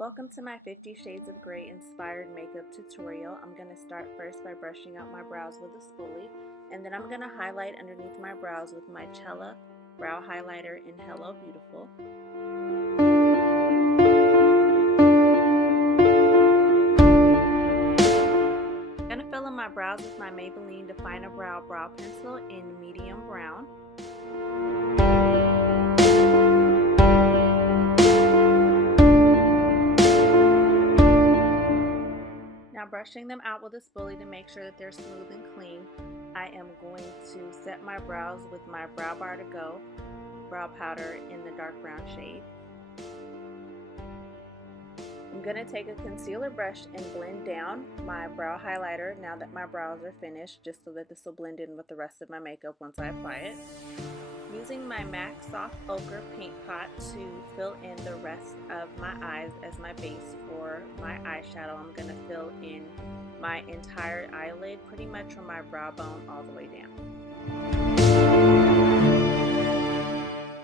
Welcome to my 50 Shades of Grey inspired makeup tutorial. I'm going to start first by brushing out my brows with a spoolie, and then I'm going to highlight underneath my brows with my Cella brow highlighter in Hello Beautiful. I'm going to fill in my brows with my Maybelline Define a Brow brow pencil in medium brown. Now brushing them out with a spoolie to make sure that they're smooth and clean, I am going to set my brows with my Brow Bar to Go brow powder in the dark brown shade. I'm going to take a concealer brush and blend down my brow highlighter now that my brows are finished, just so that this will blend in with the rest of my makeup once I apply it. Using my MAC Soft Ochre paint pot to fill in the rest of my eyes as my base for my eyeshadow, I'm going to fill in my entire eyelid, pretty much from my brow bone all the way down.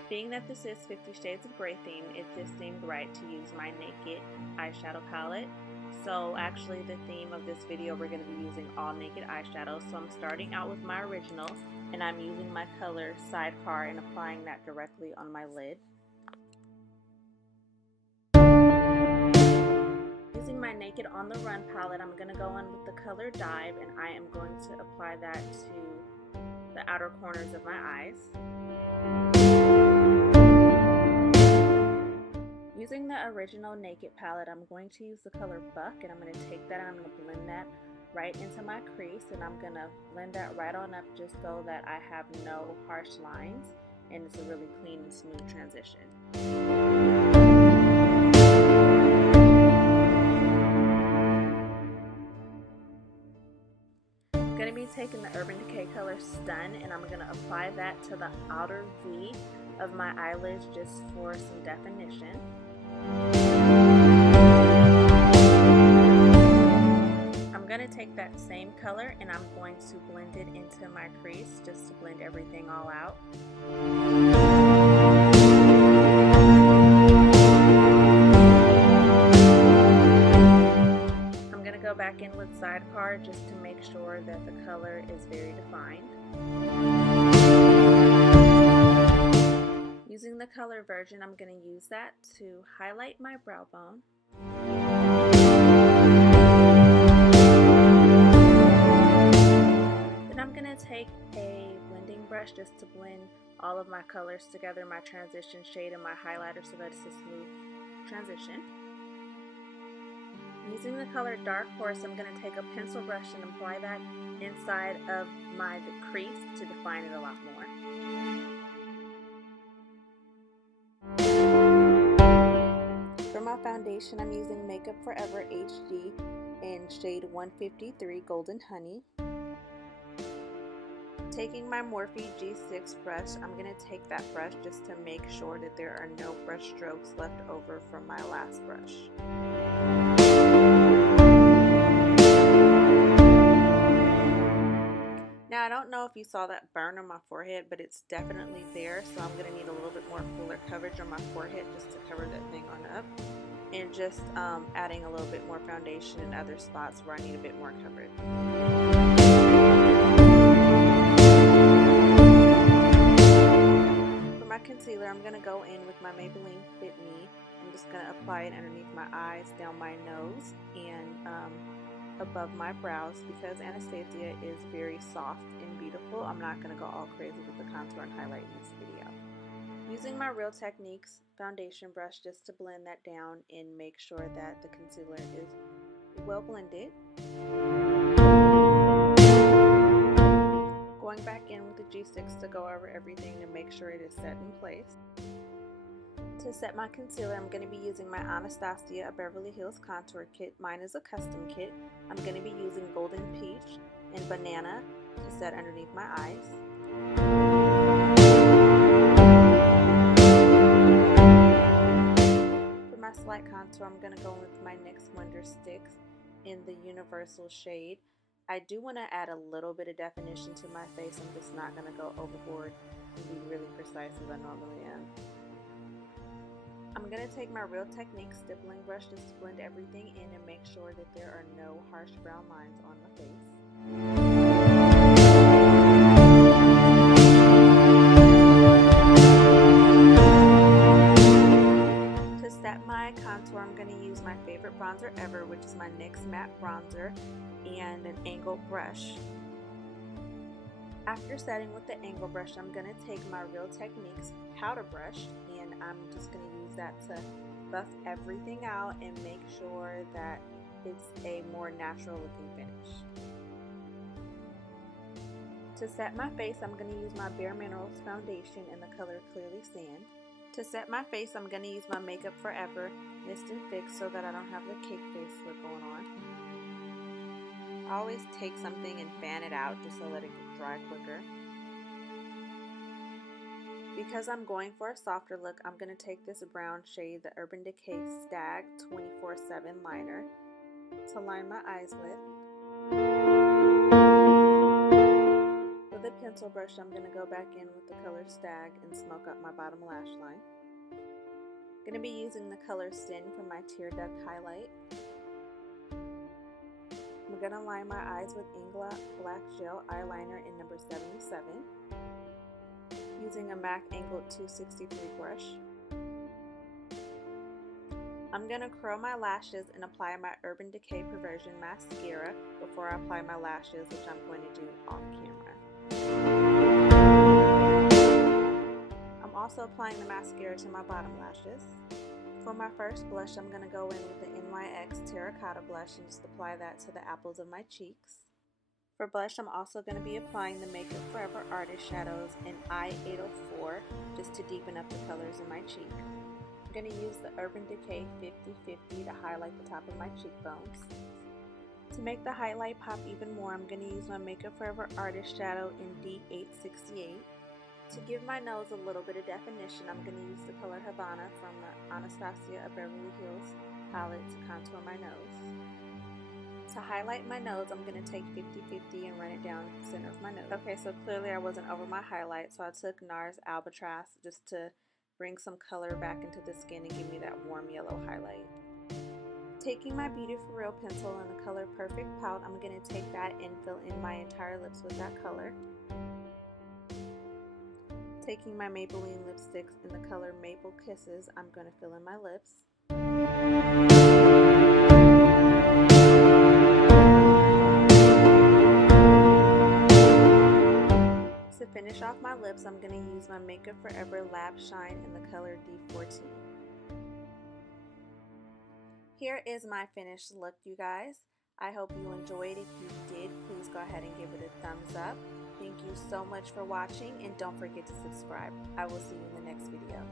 Being that this is 50 Shades of Grey theme, it just seemed right to use my Naked eyeshadow palette. So actually the theme of this video, we're going to be using all naked eyeshadows. So I'm starting out with my original, and I'm using my color Sidecar and applying that directly on my lid. Using my Naked On The Run palette, I'm going to go in with the color Dive, and I am going to apply that to the outer corners of my eyes. Using the original Naked palette, I'm going to use the color Buck, and I'm going to take that and I'm going to blend that right into my crease, and I'm going to blend that right on up just so that I have no harsh lines and it's a really clean and smooth transition. I'm going to be taking the Urban Decay color Stun, and I'm going to apply that to the outer V of my eyelids just for some definition. I'm going to take that same color and I'm going to blend it into my crease just to blend everything all out. I'm going to go back in with Sidecar just to make sure that the color is very defined. Using the color Virgin, I'm going to use that to highlight my brow bone. Then I'm going to take a blending brush just to blend all of my colors together, my transition shade and my highlighter, so that it's a smooth transition. Using the color Dark Horse, I'm going to take a pencil brush and apply that inside of my crease to define it a lot more. For my foundation, I'm using Makeup Forever HD in shade 153 Golden Honey. Taking my Morphe G6 brush, I'm going to take that brush just to make sure that there are no brush strokes left over from my last brush. Now, I don't know if you saw that burn on my forehead, but it's definitely there, so I'm going to need a little bit more fuller coverage on my forehead just to cover that thing on up, and just adding a little bit more foundation in other spots where I need a bit more coverage. For my concealer, I'm going to go in with my Maybelline Fit Me. I'm just going to apply it underneath my eyes, down my nose, and above my brows. Because Anastasia is very soft and beautiful, I'm not going to go all crazy with the contour and highlight in this video. Using my Real Techniques foundation brush just to blend that down and make sure that the concealer is well blended. Going back in with the G6 to go over everything to make sure it is set in place. To set my concealer, I'm going to be using my Anastasia Beverly Hills Contour Kit. Mine is a custom kit. I'm going to be using Golden Peach and Banana to set underneath my eyes. For my slight contour, I'm going to go with my NYX Wonder Sticks in the Universal shade. I do want to add a little bit of definition to my face. I'm just not going to go overboard and be really precise as I normally am. I'm going to take my Real Technique stippling brush just to blend everything in and make sure that there are no harsh brown lines on my face. To set my contour, I'm going to use my favorite bronzer ever, which is my NYX matte bronzer, and an angled brush. After setting with the angle brush, I'm going to take my Real Techniques powder brush, and I'm just going to use that to buff everything out and make sure that it's a more natural looking finish. To set my face, I'm going to use my Bare Minerals foundation in the color Clearly Sand. To set my face, I'm going to use my Makeup Forever Mist and Fix so that I don't have the cake face look going on. I always take something and fan it out just to let it dry quicker. Because I'm going for a softer look, I'm going to take this brown shade, the Urban Decay Stag 24/7 liner, to line my eyes with. With a pencil brush, I'm going to go back in with the color Stag and smoke up my bottom lash line. I'm going to be using the color Sin for my tear duct highlight. I'm going to line my eyes with Inglot Black Gel Eyeliner in number 77, using a MAC Angled 263 brush. I'm going to curl my lashes and apply my Urban Decay Perversion Mascara before I apply my lashes, which I'm going to do off camera. I'm also applying the mascara to my bottom lashes. For my first blush, I'm going to go in with the NYX Terracotta blush and just apply that to the apples of my cheeks. For blush, I'm also going to be applying the Makeup Forever Artist Shadows in I-804 just to deepen up the colors in my cheek. I'm going to use the Urban Decay 50/50 to highlight the top of my cheekbones. To make the highlight pop even more, I'm going to use my Makeup Forever Artist Shadow in D868. To give my nose a little bit of definition, I'm going to use the color Havana from the Anastasia Beverly Hills palette to contour my nose. To highlight my nose, I'm going to take 50/50 and run it down the center of my nose. Okay, so clearly I wasn't over my highlight, so I took NARS Albatross just to bring some color back into the skin and give me that warm yellow highlight. Taking my Beauty For Real pencil in the color Perfect Pout, I'm going to take that and fill in my entire lips with that color. Taking my Maybelline lipsticks in the color Maple Kisses, I'm going to fill in my lips. To finish off my lips, I'm going to use my Makeup Forever Lab Shine in the color D14. Here is my finished look, you guys. I hope you enjoyed. If you did, please go ahead and give it a thumbs up. Thank you so much for watching, and don't forget to subscribe. I will see you in the next video.